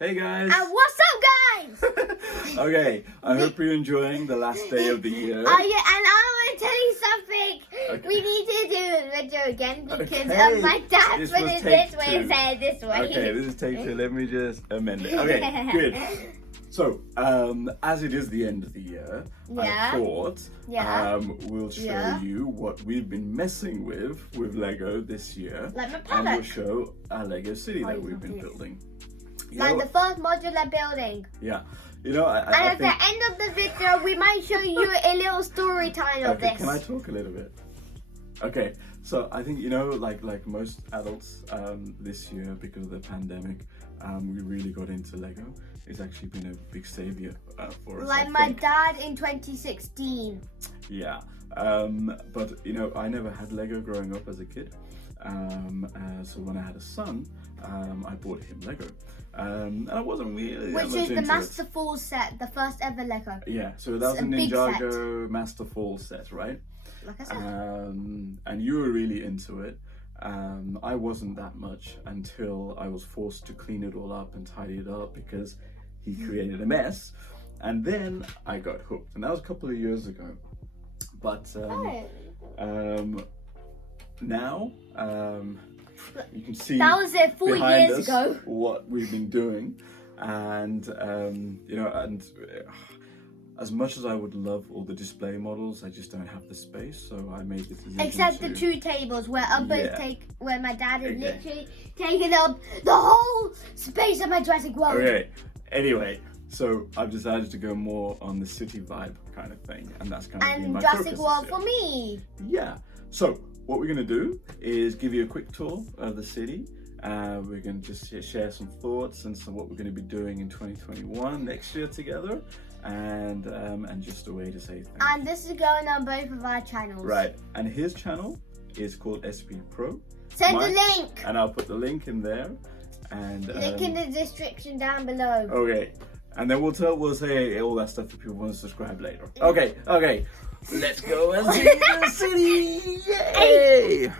Hey guys! And what's up, guys? Okay, I hope you're enjoying the last day of the year. Oh yeah, and I want to tell you something. Okay. We need to do the video again because Okay. my dad This put was it take this way two. instead of this way. Okay, this is take two. Let me just amend it. Okay, good. So, as it is the end of the year, Yeah. I thought Yeah. we'll show Yeah. you what we've been messing with Lego this year. Like my And paddock. we'll show our Lego city that Oh, we've been yeah. building. You Like know, the first modular building. yeah. You know, I And at think... the end of the video, we might show you a little story time of Okay, this. can I talk a little bit? Okay, so I think, you know, like most adults this year, because of the pandemic, we really got into Lego. It's actually been a big savior for us. Like I my think. dad in 2016. Yeah, but you know, I never had Lego growing up as a kid. So when I had a son, I bought him Lego. And I wasn't really that Which much is the into Master Fall set, the first ever Lego. Yeah, so that was It's a a big Ninjago Master Fall set, right? Like I said. And you were really into it. I wasn't that much until I was forced to clean it all up and tidy it up because he created a mess. And then I got hooked, and that was a couple of years ago. But now you can see That was it 4 behind years us ago. what we've been doing, and you know, and as much as I would love all the display models, I just don't have the space, so I made the decision Except to... the two tables where Yeah. where my dad is Okay. literally taking up the whole space of my Jurassic World. Okay, anyway, so I've decided to go more on the city vibe kind of thing, and that's kind of been And my Jurassic focus World this for year. me. Yeah, so what we're going to do is give you a quick tour of the city. We're going to just share some thoughts and what we're going to be doing in 2021 next year together, and just a way to say thank you. And this is going on both of our channels. Right, and his channel is called SP Pro. Send Mine- the link. And I'll put the link in there. And Link in the description down below. okay, and then we'll say all that stuff if people want to subscribe later. Okay, let's go and see the city. Yay!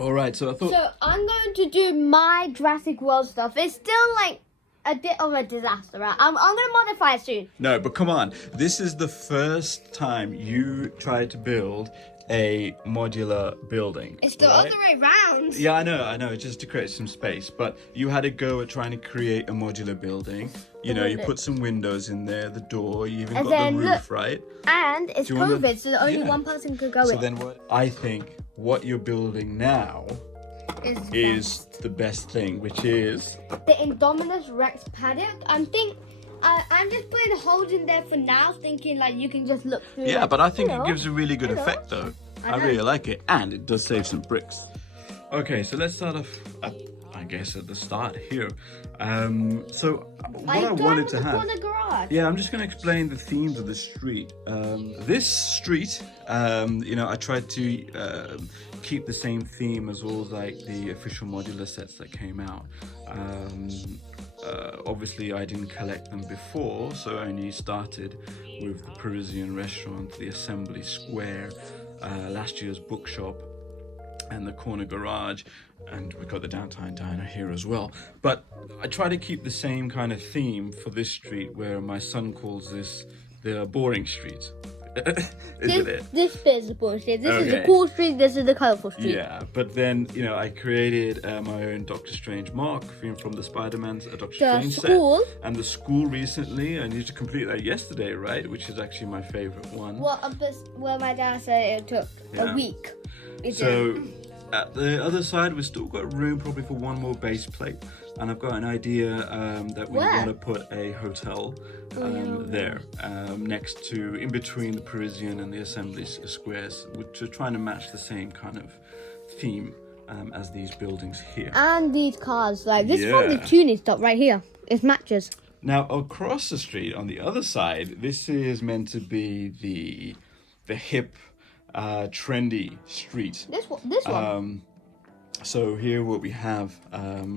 All right, so I thought. So I'm going to do my Jurassic World stuff. It's still like a bit of a disaster, right? I'm going to modify it soon. No, but come on. This is the first time you tried to build a modular building. It's the right? other way round. Yeah, I know, just to create some space. But you had a go at trying to create a modular building. You know, you put some windows in there, the door, you even And got the then, roof, look, right? And it's Do you wanna- COVID, so only Yeah. one person could go So in. then I think what you're building now is the best thing, which is... the Indominus Rex paddock. I'm just putting holes in there for now, thinking like you can just look through. Yeah, like, but I think hello, it gives a really good hello. effect though. I I know. really like it, and it does save some bricks. Okay, so let's start off I guess at the start here. So what I wanted to have... corner garage. Yeah, I'm just going to explain the themes of the street. This street, you know, I tried to keep the same theme as all like the official modular sets that came out. Obviously, I didn't collect them before, so I only started with the Parisian restaurant, the Assembly Square, last year's bookshop, and the corner garage, and we've got the downtown diner here as well. But I try to keep the same kind of theme for this street, where my son calls this the boring street. Isn't it? This bit is the boring street. This is the Okay. cool street. This is the colourful street. Yeah, but then, you know, I created my own Doctor Strange mark from the Spider-Man's Doctor The Strange school. set. And the school recently, I need to complete that yesterday, right? Which is actually my favourite one. Well, my dad said it took Yeah. a week. It So did. at the other side, we've still got room probably for one more base plate, and I've got an idea that we Where? want to put a hotel there, next to, in between the Parisian and the Assembly Squares, to trying to match the same kind of theme as these buildings here. And these cars, like this is from the Yeah. tuning stop right here. It matches. Now across the street on the other side, this is meant to be the hip, trendy street. This one. So here what we have,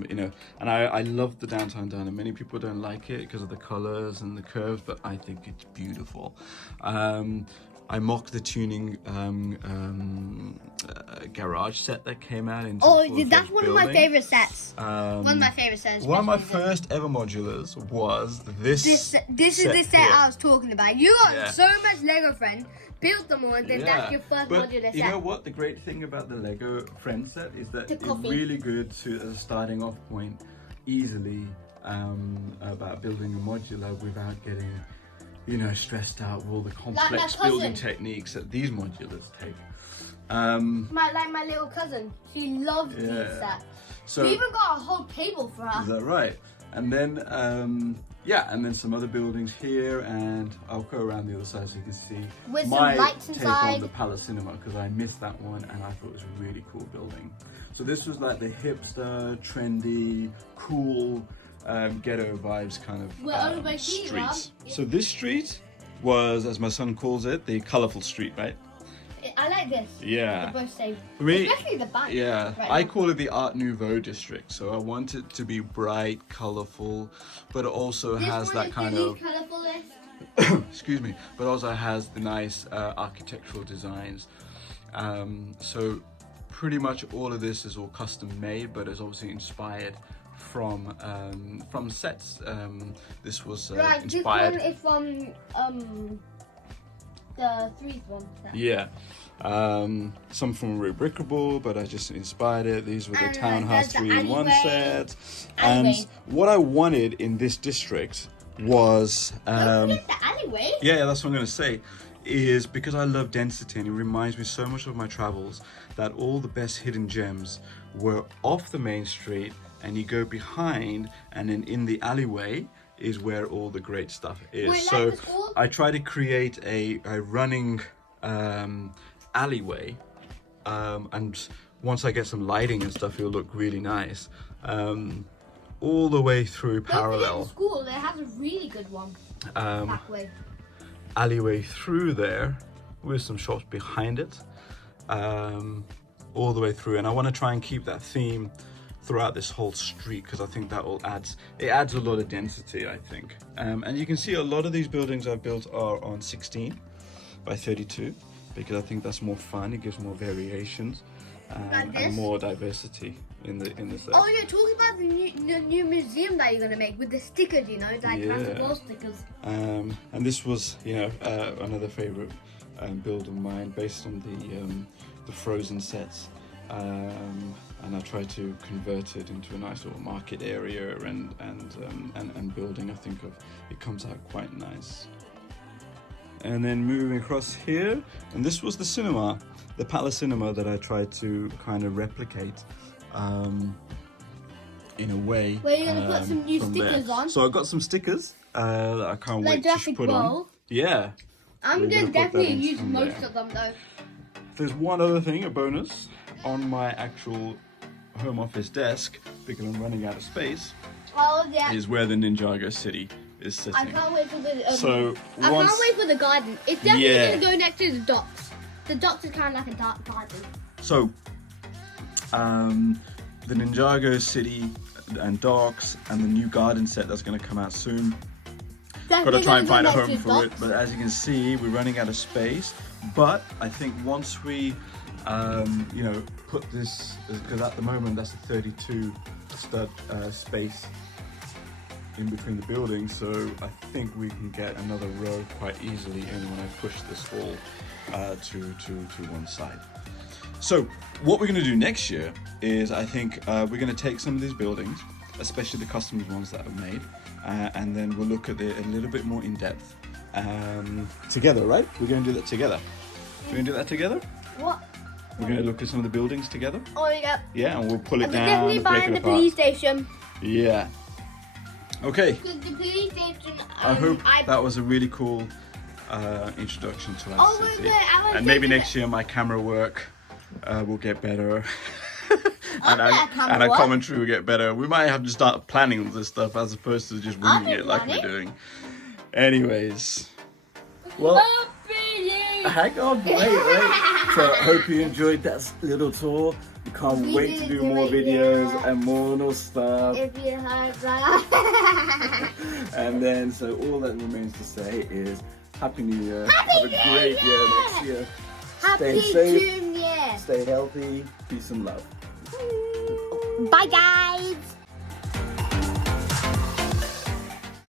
you know, and I love the downtown diner. Many people don't like it because of the colors and the curves, but I think it's beautiful. I mocked the tuning garage set that came out in. Oh, that's one of my favorite sets. One of my favorite sets. One of my first ever modulars was this. This is the set here. I was talking about. You got so much Lego friend, built them all, and then that's your first modular set. You know what? The great thing about the Lego Friends set is that it's really good to, as a starting off point, easily about building a modular without getting, you know, stressed out with all the complex building techniques that these modulars take. My little cousin, she loves these sets. So we even got a whole table for her. Is that right? And then and then some other buildings here, and I'll go around the other side so you can see with my some lights take inside. on the Palace Cinema, because I missed that one and I thought it was a really cool building. So this was like the hipster, trendy, cool, ghetto vibes kind of streets. So this street was, as my son calls it, the colourful street, right? I like this. Yeah. They both say, for me, especially the bank. Yeah, I call it the Art Nouveau district. So I want it to be bright, colourful, but it also has that kind of excuse me, but also has the nice architectural designs. So pretty much all of this is all custom made, but it's obviously inspired from sets. This was inspired. This one is from the 3 one. Yeah. Some from Rebrickable, but I just inspired it. These were the Townhouse 3-in-1 sets. And what I wanted in this district was the alleyway. Yeah, that's what I'm going to say, is because I love density and it reminds me so much of my travels, that all the best hidden gems were off the main street, and you go behind, and then in the alleyway is where all the great stuff is. Wait, so like I try to create a running alleyway, and once I get some lighting and stuff, it'll look really nice, all the way through parallel. The school, it has a really good one. That way. Alleyway through there with some shops behind it, all the way through, and I want to try and keep that theme throughout this whole street, because I think that all adds a lot of density, I think. And you can see a lot of these buildings I've built are on 16 by 32, because I think that's more fun. It gives more variations and more diversity in the set. Oh, you're talking about the new museum that you're gonna make with the stickers, you know, like wall stickers. And this was, you know, another favorite build of mine, based on the Frozen sets. And I try to convert it into a nice little market area and building. I think it comes out quite nice. And then moving across here, and this was the cinema, the Palace Cinema, that I tried to kind of replicate in a way. Where you're gonna put some new stickers on. So I got some stickers that I can't wait to put on. Yeah. I'm gonna definitely use most of them though. There's one other thing, a bonus, on my actual home office desk, because I'm running out of space, is where the Ninjago City is sitting. I can't wait for the I can't wait for the garden. It's definitely gonna go next to the docks. The docks is kind of like a dark garden. So the Ninjago City and docks and the new garden set that's going to come out soon. Gotta try and find a home for it, but as you can see, we're running out of space. But I think once we you know, put this, because at the moment that's a 32 stud space in between the buildings, so I think we can get another row quite easily in when I push this all to one side. So what we're going to do next year is, I think we're going to take some of these buildings, especially the custom ones that I've made, and then we'll look at it a little bit more in depth together, right? We're going to do that together. We're going to do that together? What? We're going to look at some of the buildings together. Oh, yeah. Yeah, and we'll pull it down. Definitely buying the police station. Yeah. Okay. The police station. I hope that was a really cool introduction to our city. And maybe next year my camera work will get better. and our commentary will get better. We might have to start planning this stuff as opposed to just winging it like we're doing. Anyways. Well, hang on, wait. So I hope you enjoyed that little tour. We can't wait to do more videos and more stuff. If you heard that. And then, so all that remains to say is, Happy New Year. Happy Have a New great year Year. next year. Happy Stay safe. June, yeah. Stay healthy. Peace and love. Bye, guys.